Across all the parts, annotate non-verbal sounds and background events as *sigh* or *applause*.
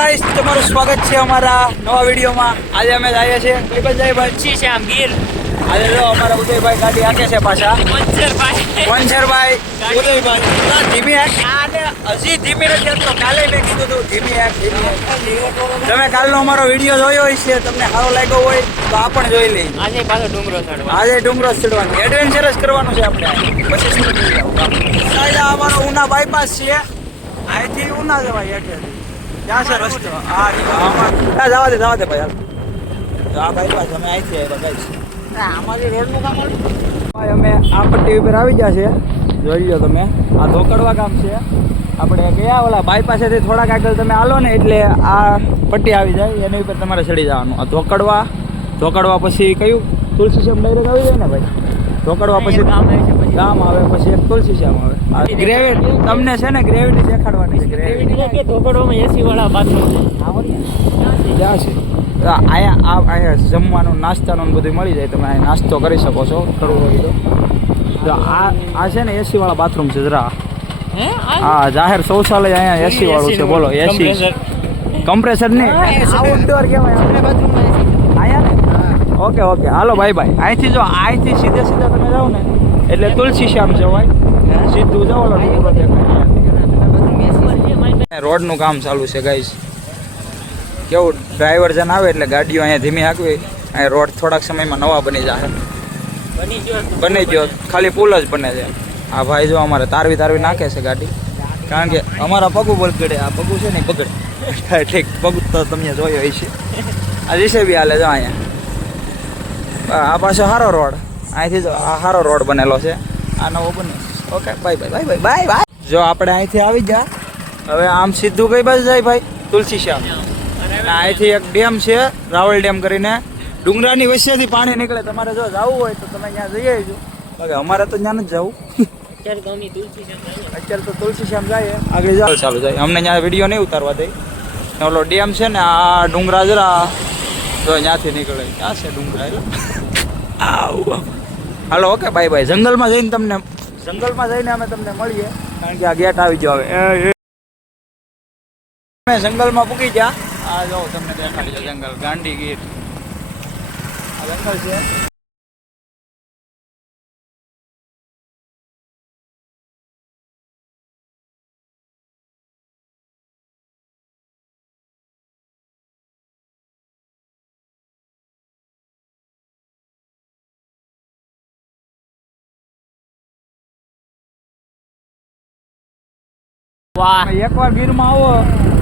Guys તમારું સ્વાગત છે અમારા નવા વિડીયોમાં. આજે અમે જઈએ છીએ બચી છે આમ ગીર. આજે જો અમારા ઉદયભાઈ ગાડી હાકે છે પાછા. પંચરભાઈ. વંશરભાઈ ઉદયભાઈ ધીમી હાક. આને હજી ધીમી નથી તો કાલે મેં કીધું હતું ધીમી હાક ધીમી તમે કાલનો અમારો વીડિયો જોયો હોય છે તમને સારો લાગ્યો હોય તો આ પણ જોઈ લઈ આજે પાછો ડુંગરો ચડવાનો. આજે ડુંગરો ચડવાનો. એડવેન્ચર જ કરવાનું છે આપણે. પછી શું અમારો ઉના બાયપાસ છે. અહીંથી ઉના જવાય હેઠેથી ક્યાં છે રસ્તો. આ જવા દે જવા દે ભાઈ આ બાયપાસ અમે અહીંથી આવ્યા ગાઈસ અમારી રોડનું કામ ભાઈ અમે આ પટ્ટી ઉપર આવી ગયા છે જોઈ લો તમે. આ ધોકડવા ગામ છે. આપણે ગયા ઓલા બાયપાસેથી થોડાક આગળ તમે આલો ને એટલે આ પટ્ટી આવી જાય. એની ઉપર તમારે ચડી જવાનું. આ ધોકડવા ધોકડવા પછી કયું? તુલસી શ્યામ ડાયરેક્ટ આવી જાય ને ભાઈ? ધોકડવા પછી ગામ આવે પછી. એક તુલસી શ્યામ આવે. આ ગ્રેવિટી તમને છે ને ગ્રેવિટી દેખાડવાની છે. ગ્રેવિટી કે ઢોકળોમાં એસી વાળા બાથરૂમ ક્યાં છે. અહીંયા આ અહીંયા જમવાનું નાસ્તાનું ને બધું મળી જાય. તમે અહીંયા નાસ્તો કરી શકો છો કરવું હોય તો તો આ આ છે ને એસી વાળા બાથરૂમ છે જરા. હે? જાહેર શૌચાલય અહીંયા એસી વાળું છે બોલો એસી કમ્પ્રેસર નહીં આઉટડોર કહેવાય આપણે અહીંયા ને? Okay okay. Hello bye bye અહીંથી જો અહીંથી સીધે સીધા તમે જાઓ ને એટલે તુલસી શ્યામ જવાય સીધું જાઓ રોડનું કામ ચાલુ છે ગાઈસ કેવું ડ્રાઈવર જન આવે એટલે ગાડીઓ અહીંયા ધીમી હાંકવી. અહીંયા રોડ થોડાક સમયમાં નવા બની જશે બની ગયો બની ગયો. ખાલી પુલ જ બને છે. આ ભાઈ જો અમારે તારવી તારવી નાખે છે ગાડી. કારણ કે અમારા પગું બગડે આ પગું છે ને ઈ બગડે. *laughs* ઠીક પગ તો તમે જોયો છે આ જીસે બી હાલે જો અહીંયા. આ પાછો સારો રોડ. અહીંથી જો આ સારો રોડ બનેલો છે. આ નવો બને okay bye bye bye bye bye bye જો આપણે અહીંથી આવી ગયા હવે આમ સીધું કઈ બાજુ જાય ભાઈ? તુલસી શ્યામ. અહીંથી એક ડેમ છે રાવલ ડેમ કરીને. ડુંગરાની વચ્ચેથી પાણી નીકળે. તમારે જો જવું હોય તો તમે ત્યાં જઈ આવજો. ઓકે અમારે તો ત્યાં જ જવું. અત્યારે તો તુલસી શ્યામ જાય આગળ ચાલુ જાય અમને ત્યાં વીડિયો નહીં ઉતારવા દે. ઓલો ડેમ છે ને આ ડુંગરા જરા જો ત્યાંથી નીકળે. ક્યાં છે ડુંગરા હાલો, ઓકે, બાય બાય. જંગલમાં જઈને તમને જંગલમાં જઈને અમે તમને મળીએ. કારણ કે આ ગેટ આવી એ. અમે જંગલમાં પૂકી ગયા. આ જો, તમને દેખાડી જંગલ. ગાંડી ગીર. આ જંગલ છે. વાહ. એકવાર ગીરમાં આવો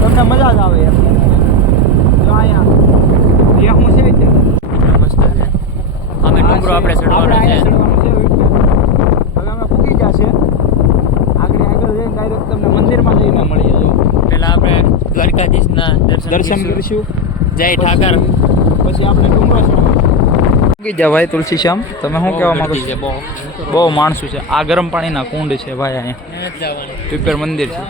તમને મજા જ આવે જો અહીંયા. એ હું છે તે મસ્ત છે. અમે ડુંગરો આપણે ચડવાનો છે. હવે અમે પૂકી ગયા છે. આગળ આગળ જઈને ડાયરેક્ટ તમને મંદિરમાં જઈને મળીએ જો. પેલા આપણે દ્વારકાધીશના દર્શન દર્શન કરીશું. જય ઠાકર. પછી આપણે ડુંગરો ગયા ભાઈ તુલસી શ્યામ તમે શું કહેવા માંગો છો? બહુ. બહુ માણસો છે. આ ગરમ પાણીના કુંડ છે ભાઈ અહીંયા. પીપર મંદિર છે.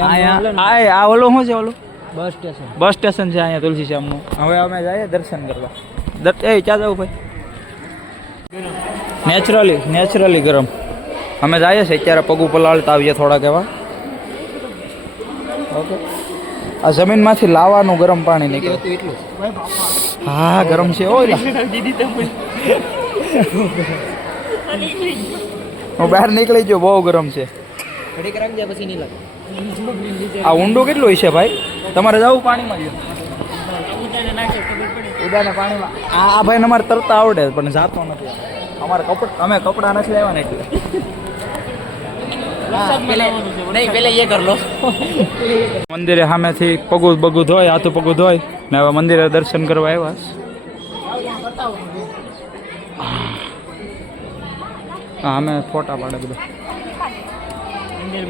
અહીંયા આ ઓલો શું છે ઓલું? Bus station. બસ સ્ટેશન છે અહીંયા તુલસી શ્યામનું. હવે અમે જઈએ દર્શન કરવા. એ ક્યાં જવું ભાઈ? નેચરલી નેચરલી ગરમ. અમે જઈએ છીએ અત્યારે પગું પલાળતા આવીએ થોડાક એવા. ઓકે આ જમીનમાંથી લાવાનું ગરમ પાણી નીકળે. એટલું હા ગરમ છે. ઓ હું બહાર નીકળી ગયો બહુ ગરમ છે. આ ઊંડું કેટલું હશે ભાઈ? તમારે જવું પાણીમાં જ. ઉદાને પાણીમાં. આ આ ભાઈને અમારે તરતા આવડે પણ જાતો નથી. અમારે કપડ અમે કપડાં નથી લેવાના એટલે. મંદિરે સામેથી પગું બગું ધોય હાથું પગું ધોય. ને હવે મંદિરે દર્શન કરવા આવ્યા હા અમે ફોટા પાડે બધા.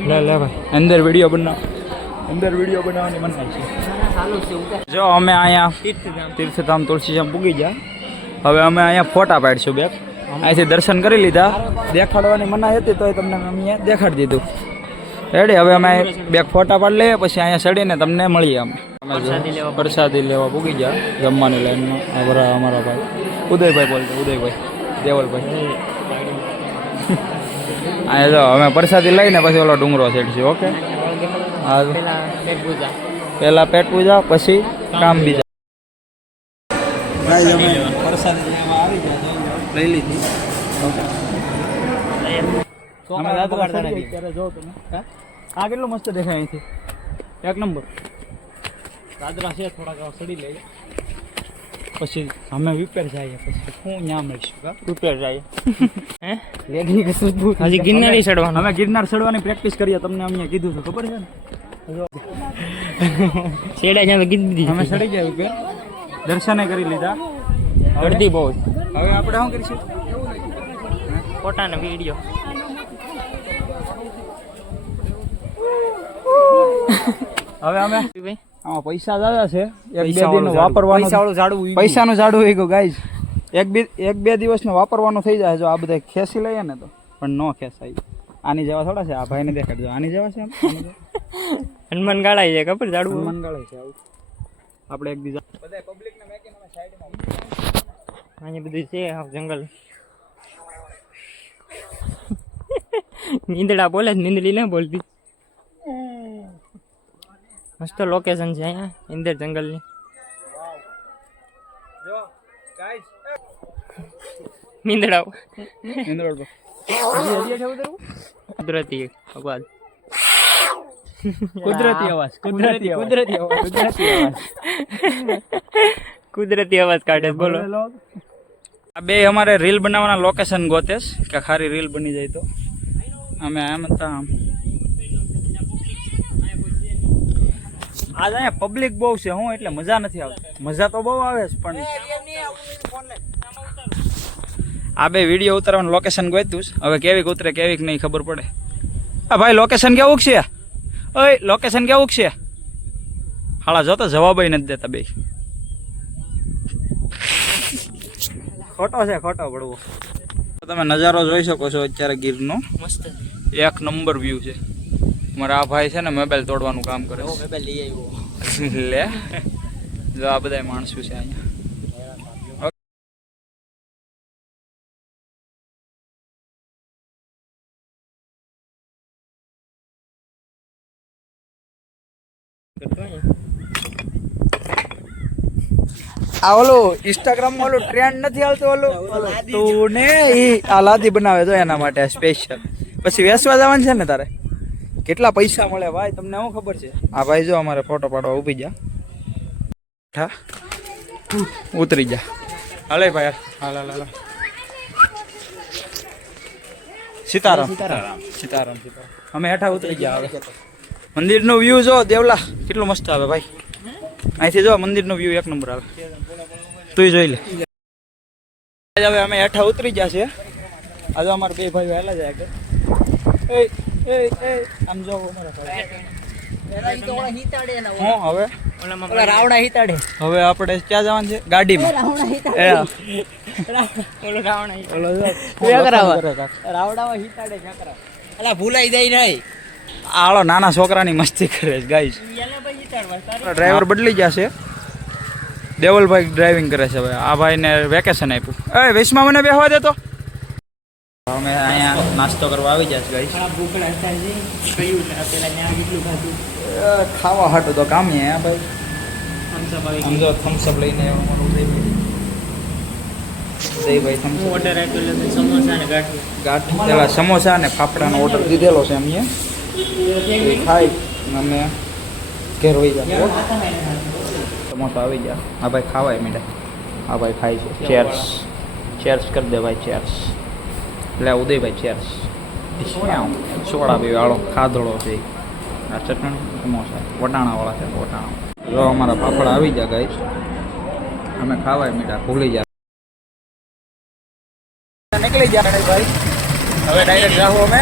લે લે ભાઈ. અંદર વીડિયો બનાવ અંદર વીડિયો બનાવવાની મનાય છે. જો અમે અહીંયા તીર્થધામ તુલસીધામ પૂગી ગયા. હવે અમે અહીંયા ફોટા પાડીશું બે અહીંથી દર્શન કરી લીધા. દેખાડવાની મનાઈ હતી તોય તમને અમે દેખાડી દીધું. રેડી હવે અમે બે ફોટા પાડી લઈએ પછી અહીંયા ચડીને તમને મળીએ અમે. પ્રસાદી લેવા પૂગી ગયા જમવાની લાઈનમાં અમારા અમારા ભાઈ. ઉદયભાઈ બોલતો ઉદયભાઈ દેવલભાઈ. *laughs* અહીંયા જો અમે પ્રસાદી લઈને પછી ઓલો ડુંગરો છે ઓકે? હા પેલા પેટ પૂજા. પછી કામ બીજા. પ્રસાદી આવી ગયા લઈ લીધી. અમે દાદરા ચડી ગયા ત્યારે જો તમે? આ કેટલું મસ્ત દેખાય અહીંથી? એક નંબર. દાદરા છે થોડાક સડી લઈએ પછી અમે વિપેર જઈએ પછી હું ન્યા મળીશું કા રૂપિયા જાય હે? લેગની કશું હજી ગિરનારી ચડવાનું. અમે ગિરનાર ચડવાની પ્રેક્ટિસ કરીએ તમને અમે કીધું છે ખબર છે ને? છેડા જ્યાં કીધી દીધી અમે ચડી ગયા વિપેર દર્શને કરી લીધા. અડધી બહુ. હવે આપણે શું કરીશું? ફોટાને વીડિયો હવે અમે આમાં પૈસા દાદા છે. એક બે દિન વાપરવાનું પૈસાવાળું ઝાડવું પૈસાનું ઝાડવું હોય ગયું ગાઈઝ એક બે એક બે દિવસનું વાપરવાનું થઈ જાય જો આ બધા ખેંચી લઈએ ને તો. પણ ન ખેંચાય. આની જેવા થોડા છે. આ ભાઈને દેખાડજો. આની જેવા છે? હનુમાન ગાળાય છે ખબર ઝાડવું? હનુમાન ગળાય છે આવું. આપણે એક બીજા બધા પબ્લિકને મેકીને અમે સાઈડમાં અહીંયા બધું છે આ જંગલ. *laughs* નીંદડા બોલે જ નીંદડી ના બોલતી. મસ્ત લોકેશન છે અહીંયા ઇન્દર જંગલની. ઇન્દ્રોડ કુદરતી ભગવાન કુદરતી અવાજ કુદરતી અવાજ. કુદરતી અવાજ. કુદરતી અવાજ. કુદરતી અવાજ કાઢે બોલો. આ બે અમારે રીલ બનાવવાના લોકેશન ગોતેશ કે ખારી રીલ બની જાય તો. અમે એમ હતા આજ અહીંયા પબ્લિક બહુ છે હું એટલે મજા નથી આવતી. મજા તો બહુ આવે છે પણ આ બે વીડિયો ઉતારવાનું લોકેશન ગોતું છે. હવે કેવીક ઉતરે કેવીક નહીં ખબર પડે. આ ભાઈ લોકેશન કેવું છે? ઓય લોકેશન કેવું છે? હાલા જો તો જવાબ નથી દેતા બે ખોટો છે ખોટો પડવો. તમે નજારો જોઈ શકો છો અત્યારે ગીરનો. મસ્ત. એક નંબર વ્યૂ છે. મારા આ ભાઈ છે ને મોબાઈલ તોડવાનું કામ કરે મોબાઈલ લઈ આવ્યો. લે. જો આ બધા માણસો છે અહીંયા. આ ઓલું ઇન્સ્ટાગ્રામમાં ઓલું ટ્રેન્ડ નથી આવતો ઓલું? તું ને એ આ લાદી બનાવે તો એના માટે સ્પેશિયલ પછી વેસવા જવાનું છે ને તારે? કેટલા પૈસા મળે ભાઈ? તમને શું ખબર છે? આ ભાઈ જો અમારે ફોટો પાડવા ઊભી જા ઉતરી જા હાલે ભાઈ હાલ હાલ હાલ સીતારામ. સીતારામ. સીતારામ સીતારામ. અમે હેઠા ઉતરી ગયા હવે. મંદિરનો વ્યૂ જો દેવલા કેટલું મસ્ત આવે ભાઈ. અહીંથી જો મંદિરનો વ્યૂ એક નંબર આવે. તું જોઈ લે. હવે અમે હેઠા ઉતરી ગયા છે આજે અમારા બે ભાઈ વહેલા જાય આગળ. આમ જો હવે આપણે ક્યાં જવાનું છે ગાડીમાં ભૂલાઈ જાય નહીં આળો નાના છોકરાની મસ્તી કરે છે ગાઈસ ભાઈ ડ્રાઈવર બદલી ગયા છે દેવલભાઈ ડ્રાઇવિંગ કરે છે હવે આ ભાઈને વેકેશન આપ્યું. એ વેશમાં મને બેહવા દે તો. અમે અહીંયા નાસ્તો કરવા આવી જાય ગાઈસ ખાવા હાટું તો કામ એ ભાઈ. આમ થમ્સઅપ લઈને અમારો ઉદયભાઈ. ઉદયભાઈ હું ઓર્ડર આપેલો છે સમોસા ને ગાંઠ પેલા સમોસા ને ફાફડાનો ઓર્ડર દીધેલો છે અમે ખાઈ અમે ઘેર હોય ગયા સમોસા આવી ગયા. આ ભાઈ ખાવાય મીઠા. આ ભાઈ ખાય છે. ચેર્સ ચેર્સ કરી દે ભાઈ ચેર્સ લે ઉદયભાઈ છે સોડા. પીવે આળો ખાધડો છે. આ ચટણી સમોસા વટાણાવાળા છે વટાણા. જો અમારા પાપડ આવી જાય ગાય અમે ખાવાય મીઠા ભૂલી જાય નીકળી જાય ભાઈ. હવે ડાયરેક્ટ જાવ અમે?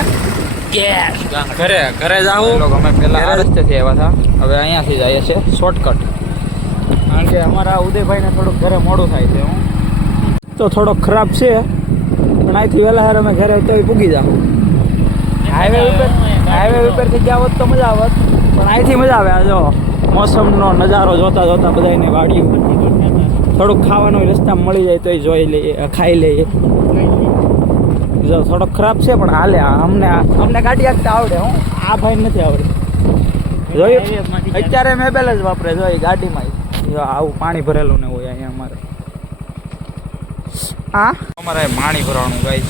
ઘરે ઘરે જાવું? અમે પેલા આ રસ્તેથી આવ્યા હતા. હવે અહીંયાથી જઈએ છીએ શોર્ટકટ કારણ કે અમારા ઉદયભાઈને થોડુંક ઘરે મોડું થાય છે હું. તો થોડોક ખરાબ છે. પણ અહીંથી વહેલા હાર અમે ઘરે તો પૂગી જાવ હાઈવે ઉપર હાઈવે ઉપરથી હોત તો મજા આવત. પણ અહીંથી મજા આવે આ જો મોસમનો નજારો જોતા જોતા બધાને વાડી થોડુંક ખાવાનું રસ્તા મળી જાય તોય જોઈ લઈએ ખાઈ લઈએ. જો થોડોક ખરાબ છે પણ હાલે અમને અમને ગાડી હાંકતા આવડે હું. આ ભાઈ નથી આવડે જોયું? અત્યારે મેં અત્યારે જ વાપરે જોઈ ગાડીમાં આવું પાણી ભરેલું ને હોય અહીંયા અમારે. હા? અમારે પાણી ભરવાનું ગાય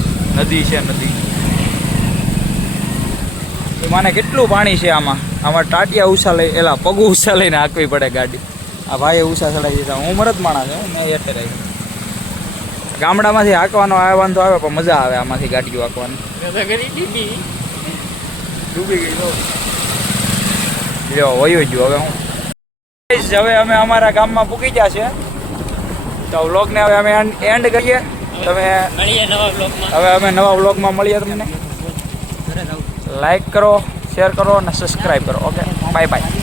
નદી છે નદી. એ મને કેટલું પાણી છે આમાં? આમાં ટાટિયા ઉષા લઈ એલા પગું ઉષા લઈને હાંકવી પડે ગાડી. આ ભાઈએ ઉષા ચડાવી દીધા. હું મરદ માણસ છું મેં એટલે રહી ગામડામાંથી હાંકવાનો આવવાનું તો આવે પણ મજા આવે આમાંથી ગાડીઓ હાંકવાની. ડૂબી ગઈ લ્યો વયો જ હવે હું. હવે અમે અમારા ગામમાં પૂકી ગયા છે. તો વ્લોગને હવે અમે એન્ડ કરીએ. તમે હવે અમે નવા વ્લોગમાં મળીએ તમને. લાઈક કરો શેર કરો અને સબસ્ક્રાઈબ કરો. Okay bye by